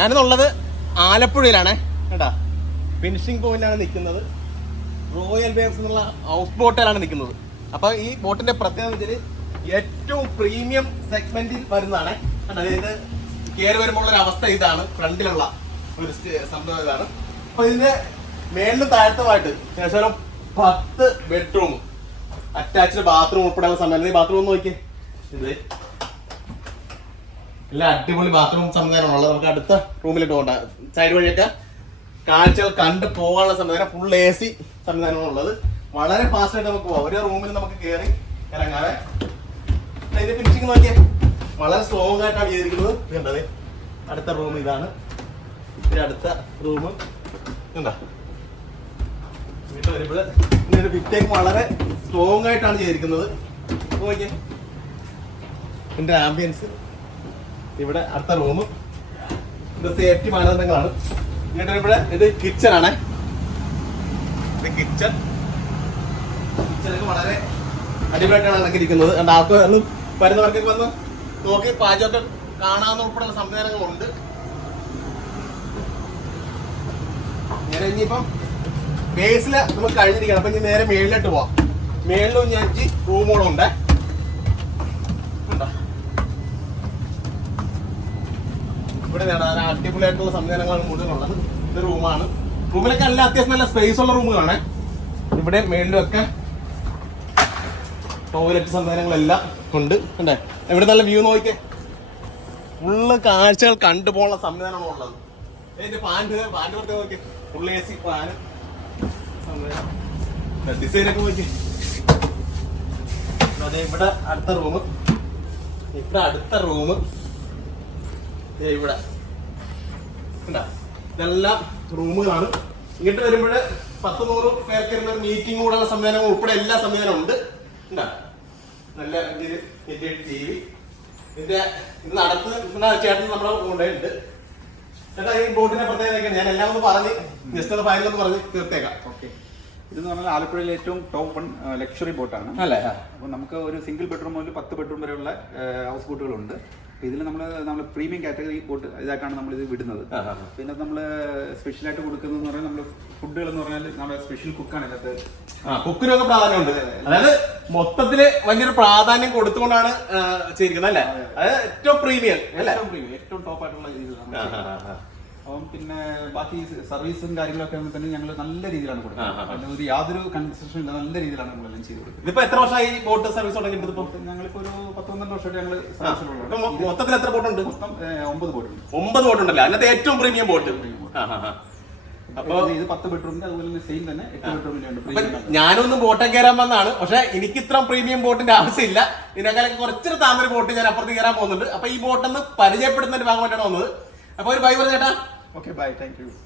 ഞാനെന്നുള്ളത് ആലപ്പുഴയിലാണ് കേട്ടാ. ഫിനിഷിംഗ് പോയിന്റാണ് നിൽക്കുന്നത്. റോയൽ വേവ്സ് എന്നുള്ള ഹൗസ് ബോട്ടിലാണ് നിൽക്കുന്നത്. അപ്പോൾ ഈ ബോട്ടിന്റെ പ്രത്യേകത വെച്ചാൽ ഏറ്റവും പ്രീമിയം സെഗ്മെന്റിൽ വരുന്നതാണ്. അതായത് കയറി വരുമ്പോൾ ഒരു അവസ്ഥ ഇതാണ്. ഫ്രണ്ടിലുള്ള ഒരു സംഭവം ഇതാണ്. അപ്പോൾ ഇതിന്റെ മേളിലും താഴത്തുമായിട്ട് ഏകദേശം 10 ബെഡ്റൂം, അറ്റാച്ച്ഡ് ബാത്റൂം ഉൾപ്പെടെയുള്ള സംവിധാനം. ഈ ബാത്റൂം ഒന്ന് നോക്കിയേ, ഇത് എല്ലാം അടിപൊളി ബാത്റൂം സംവിധാനമുള്ളത്. നമുക്ക് അടുത്ത റൂമിലിട്ട് പോകണ്ട, സൈഡ് വഴിയൊക്കെ കാഴ്ചകൾ കണ്ട് പോകാനുള്ള സംവിധാനം, ഫുൾ AC സംവിധാനമാണുള്ളത്. വളരെ ഫാസ്റ്റ് ആയിട്ട് നമുക്ക് പോകാം. ഒരു റൂമിൽ നമുക്ക് കയറി ഇറങ്ങാതെ. ഇതിന്റെ ഫിനിഷിംഗ് നോക്കിയാൽ വളരെ സ്ട്രോങ് ആയിട്ടാണ് ചെയ്തിരിക്കുന്നത്. കണ്ടത് അടുത്ത റൂം ഇതാണ്. ഇതിന്റെ അടുത്ത റൂം കണ്ടാ. വീട്ടിൽ വരുമ്പോൾ ഇതിന്റെ ഫിറ്റേക്ക് വളരെ സ്ട്രോങ് ആയിട്ടാണ് ചെയ്തിരിക്കുന്നത്. നോക്കിയേ ഇതിന്റെ ആംബിയൻസ്. ഇവിടെ അടുത്ത റൂം. ഇത് സേഫ്റ്റി മാനദണ്ഡങ്ങളാണ്. ഇങ്ങോട്ട് ഇവിടെ ഇത് കിച്ചൺ ആണ്. ഇത് കിച്ചണൊക്കെ വളരെ അടിപൊളിയായിട്ടാണ് ഇറക്കിയിരിക്കുന്നത്. ആൾക്ക് വരുന്നവർക്കൊക്കെ വന്ന് നോക്കി പാചകമൊക്കെ കാണാവുന്ന ഉൾപ്പെടെയുള്ള സംവിധാനങ്ങളുണ്ട്. നേരെ ഇനിയിപ്പം ബേസില് നമുക്ക് കഴിഞ്ഞിരിക്കണം. അപ്പൊ ഇനി നേരെ മേളിലോട്ട് പോവാം. മേളിലും ഞാൻ റൂമുകളുണ്ട്. ഇവിടെ അടിപൊളിയായിട്ടുള്ള സംവിധാനങ്ങളാണ് മുഴുവനുള്ളത്. ഇത് റൂമാണ്. റൂമിലൊക്കെ എല്ലാം അത്യാവശ്യം നല്ല സ്പേസ് ഉള്ള റൂമുകളാണ്. ഇവിടെ മേളിലൊക്കെ ടോയ്ലറ്റ് സംവിധാനങ്ങളെല്ലാം ഉണ്ട്. ഉണ്ടേ ഇവിടെ നല്ല വ്യൂ നോക്കിയേ. ഫുള്ള് കാഴ്ചകൾ കണ്ടുപോകുന്ന സംവിധാനമാണ് ഉള്ളത്. ഇതിന്റെ ഫാൻ്റെ പുറത്ത് നോക്കിയേ, ഫുൾ AC ഫാന് ഡിസൈനൊക്കെ നോക്കിയേ. അതെ ഇവിടെ അടുത്ത റൂം. ഇവിടെ ഇതെല്ലാം റൂമുകളാണ്. ഇങ്ങോട്ട് വരുമ്പോൾ 10-100 പേർക്ക് വരുന്ന മീറ്റിംഗ് കൂടെയുള്ള സംവിധാനം ഉൾപ്പെടെ എല്ലാ സംവിധാനവും ഉണ്ട്. നല്ല TV. ഇതിന്റെ ഇത് നടത്തുന്ന ചേട്ടൻ നമ്മളെ കൊണ്ടുപോയിട്ടുണ്ട്. ചേട്ടാ ഈ ബോട്ടിനെ പ്രത്യേകത ഞാൻ എല്ലാം ഒന്ന് പറഞ്ഞ് ജസ്റ്റ് അത് ഫൈനലൊന്ന് പറഞ്ഞ് തീർത്തേക്കാം. ഓക്കെ, ഇതെന്ന് പറഞ്ഞാൽ ആലപ്പുഴയിലെ ഏറ്റവും ടോപ്പ് 1 ലക്ഷറി ബോട്ടാണ് അല്ലേ. അപ്പോൾ നമുക്ക് ഒരു സിംഗിൾ ബെഡ്റൂം മുതൽ 10 ബെഡ്റൂം വരെയുള്ള ഹൗസ് ബോട്ടുകളുണ്ട്. ഇതിൽ നമ്മൾ പ്രീമിയം കാറ്റഗറി ബോട്ട് ഇതായിട്ടാണ് നമ്മൾ ഇത് വിടുന്നത്. പിന്നെ നമ്മൾ സ്പെഷ്യലായിട്ട് കൊടുക്കുന്നതെന്ന് പറഞ്ഞാൽ നമ്മൾ ഫുഡുകൾ എന്ന് പറഞ്ഞാൽ നമ്മുടെ സ്പെഷ്യൽ കുക്കാണ് ഇതിനകത്ത്. കുക്കിനൊക്കെ പ്രാധാന്യമുണ്ട്. അതായത് മൊത്തത്തില് വലിയൊരു പ്രാധാന്യം കൊടുത്തുകൊണ്ടാണ് ചെയ്തിരിക്കുന്നത് അല്ലേ. അതായത് ഏറ്റവും പ്രീമിയം ഏറ്റവും ടോപ്പ് ആയിട്ടുള്ള രീതിയിലാണ്. അപ്പം പിന്നെ ബാക്കി സർവീസും കാര്യങ്ങളൊക്കെ തന്നെ ഞങ്ങൾ നല്ല രീതിയിലാണ് കൊടുക്കുന്നത്. ഒരു യാതൊരു കൺസെഷൻ ഇല്ല, നല്ല രീതിയിലാണ് നമ്മളെല്ലാം ചെയ്ത് കൊടുക്കുന്നത്. ഇതിപ്പോ എത്ര വർഷമായി ബോട്ട് സർവീസ് തുടങ്ങിയിട്ട്? ഞങ്ങളിപ്പോ ഒരു 10-12 വർഷമായിട്ട് ഞങ്ങൾ സർവീസിലുള്ളത്. മൊത്തത്തിൽ എത്ര ബോട്ടുണ്ട്? മൊത്തം 9 ബോട്ടുണ്ട്. 9 ബോട്ടുണ്ടല്ലോ. അതിനകത്ത് ഏറ്റവും പ്രീമിയം ബോട്ട്. അപ്പൊ ഇത് 10 ബെഡ്റൂമിന്റെ അതുപോലെ തന്നെ സെയിം തന്നെ 8 ബെഡ്റൂമിന്റെ. ഞാനൊന്നും ബോട്ടെ കയറാൻ വന്നാണ്, പക്ഷെ എനിക്ക് ഇത്ര പ്രീമിയം ബോട്ടിന്റെ ആവശ്യമില്ല. ഇതിനേക്കാളൊക്കെ കുറച്ചൊരു താമര ബോട്ട് ഞാൻ അപ്പുറത്ത് കയറാൻ പോകുന്നുണ്ട്. അപ്പൊ ഈ ബോട്ടൊന്ന് പരിചയപ്പെടുന്ന ഒരു ഭാഗമായിട്ടാണ് വന്നത്. അപ്പൊ ഒരു ബൈ പറഞ്ഞേട്ടാ. Okay, bye, thank U.